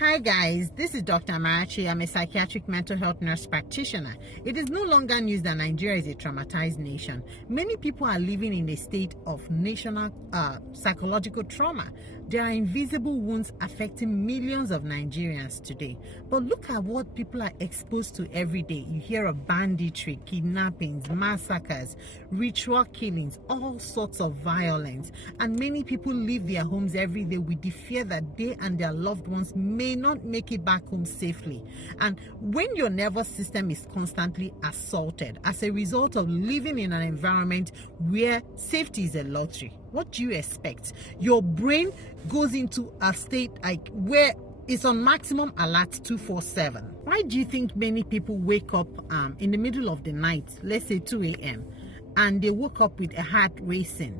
Hi guys, this is Dr. Marachi. I'm a psychiatric mental health nurse practitioner. It is no longer news that Nigeria is a traumatized nation. Many people are living in a state of national psychological trauma. There are invisible wounds affecting millions of Nigerians today. But look at what people are exposed to every day. You hear of banditry, kidnappings, massacres, ritual killings, all sorts of violence. And many people leave their homes every day with the fear that they and their loved ones may not make it back home safely. And when your nervous system is constantly assaulted as a result of living in an environment where safety is a luxury, what do you expect? Your brain goes into a state like where it's on maximum alert 24/7. Why do you think many people wake up in the middle of the night, let's say 2 a.m., and they woke up with a heart racing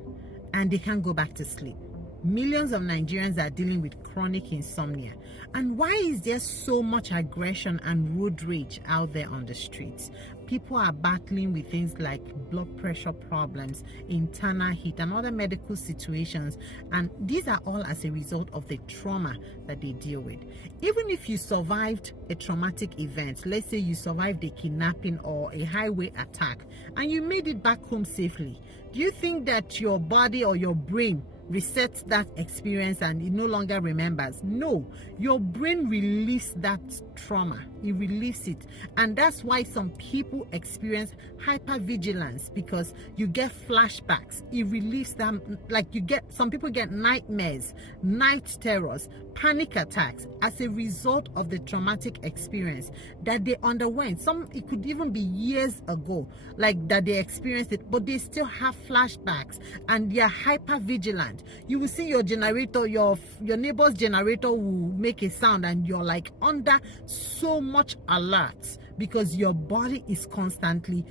and they can't go back to sleep? Millions of Nigerians are dealing with chronic insomnia. And why is there so much aggression and road rage out there on the streets? People are battling with things like blood pressure problems, internal heat, and other medical situations. And these are all as a result of the trauma that they deal with. Even if you survived a traumatic event, let's say you survived a kidnapping or a highway attack, and you made it back home safely, do you think that your body or your brain resets that experience and it no longer remembers? No, your brain relieves that trauma. It relieves it. And that's why some people experience hypervigilance, because you get flashbacks. It relieves them. Like some people get nightmares, night terrors, panic attacks as a result of the traumatic experience that they underwent. It could even be years ago, like that they experienced it, but they still have flashbacks and they are hypervigilant. You will see your generator, your neighbor's generator will make a sound and you're like under so much alert because your body is constantly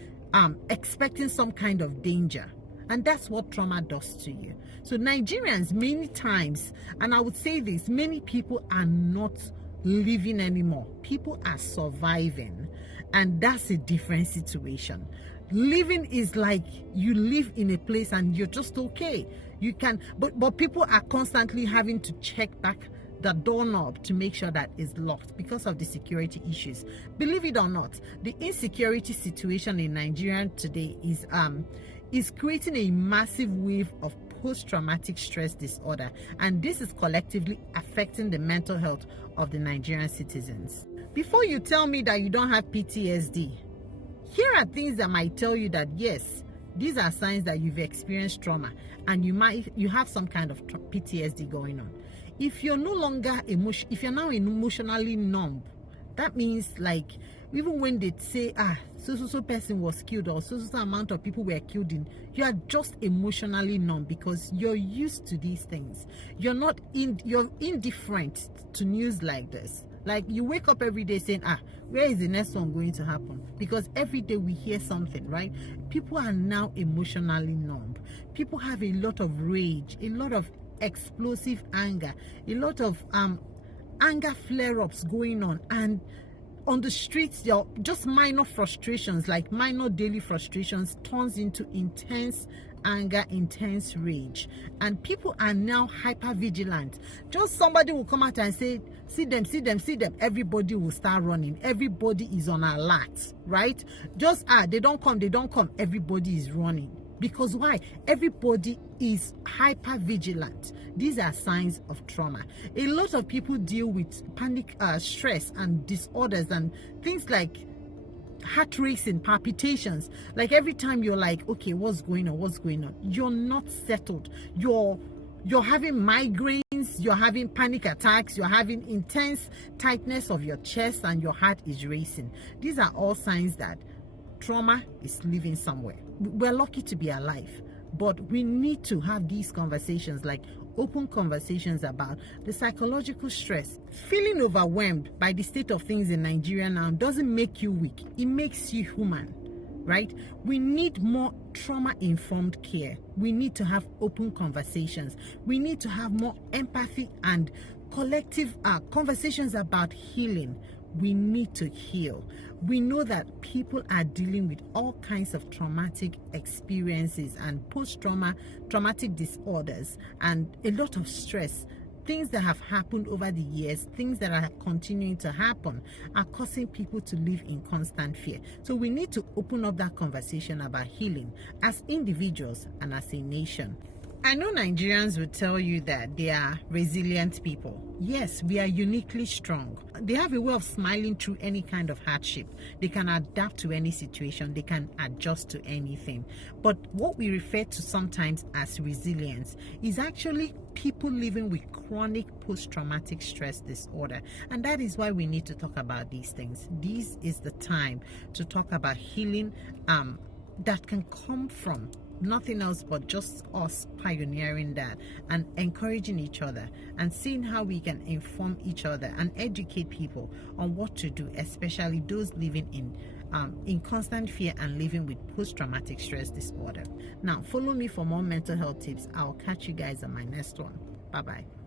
expecting some kind of danger. And that's what trauma does to you. So Nigerians, many times, and I would say this, many people are not living anymore. People are surviving. And that's a different situation. Living is like you live in a place and you're just okay. You can, but people are constantly having to check back the doorknob to make sure that it's locked because of the security issues. Believe it or not, the insecurity situation in Nigeria today is creating a massive wave of post-traumatic stress disorder, and this is collectively affecting the mental health of the Nigerian citizens. Before you tell me that you don't have PTSD, here are things that might tell you that yes, these are signs that you've experienced trauma and you have some kind of PTSD going on. If you're no longer if you're now emotionally numb, that means like even when they say so person was killed or so amount of people were killed you are just emotionally numb because you're used to these things. You're indifferent to news like this. Like you wake up every day saying, where is the next one going to happen? Because every day we hear something, right? People are now emotionally numb. People have a lot of rage, a lot of explosive anger, a lot of anger flare-ups going on, and on the streets just minor frustrations, like minor daily frustrations, turns into intense anger, intense rage, and people are now hyper vigilant. Just somebody will come out and say, see them, everybody will start running. Everybody is on alert, right? Just they don't come, everybody is running. Because why? Everybody is hyper vigilant. These are signs of trauma. A lot of people deal with panic, stress and disorders and things like heart racing, palpitations. Like every time you're like, okay, what's going on? You're not settled. You're having migraines, you're having panic attacks, you're having intense tightness of your chest, and your heart is racing. These are all signs that trauma is living somewhere. We're lucky to be alive, but we need to have these conversations, like open conversations about the psychological stress. Feeling overwhelmed by the state of things in Nigeria now doesn't make you weak. It makes you human, right? We need more trauma-informed care. We need to have open conversations. We need to have more empathy and collective conversations about healing. We need to heal. We know that people are dealing with all kinds of traumatic experiences and post-traumatic disorders and a lot of stress. things that have happened over the years, things that are continuing to happen, are causing people to live in constant fear. So we need to open up that conversation about healing as individuals and as a nation. I know Nigerians will tell you that they are resilient people. Yes, we are uniquely strong. They have a way of smiling through any kind of hardship. They can adapt to any situation. They can adjust to anything. But what we refer to sometimes as resilience is actually people living with chronic post-traumatic stress disorder. And that is why we need to talk about these things. This is the time to talk about healing that can come from nothing else but just us pioneering that and encouraging each other and seeing how we can inform each other and educate people on what to do, especially those living in constant fear and living with post-traumatic stress disorder. Now follow me for more mental health tips. I'll catch you guys on my next one. Bye bye.